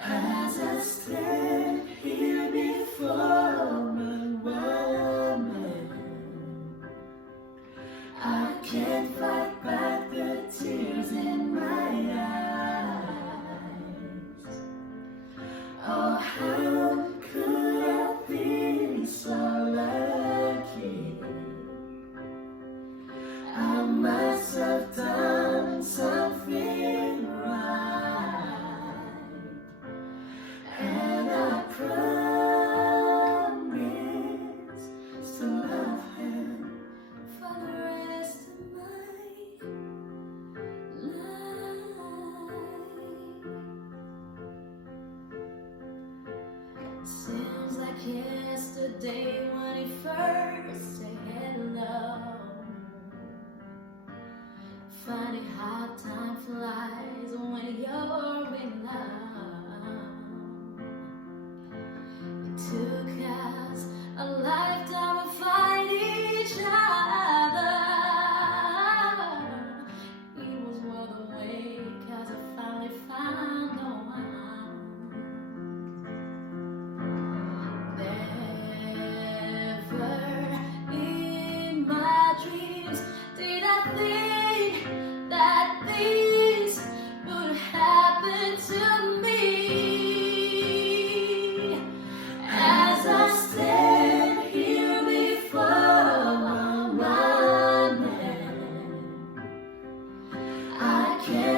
As I stand here before my woman, I can't fight back the tears in my eyes. Oh, how could I be so lucky? I must have done something right, and I promise to love him for the rest of my life. Seems like yesterday when he first said hello. Funny how time flies when you're in love. It took us a lifetime to find each other. It was worth the wait, 'cause I finally found the one. Never in my dreams did I think that things would happen to me. As I stand here before my man, I can't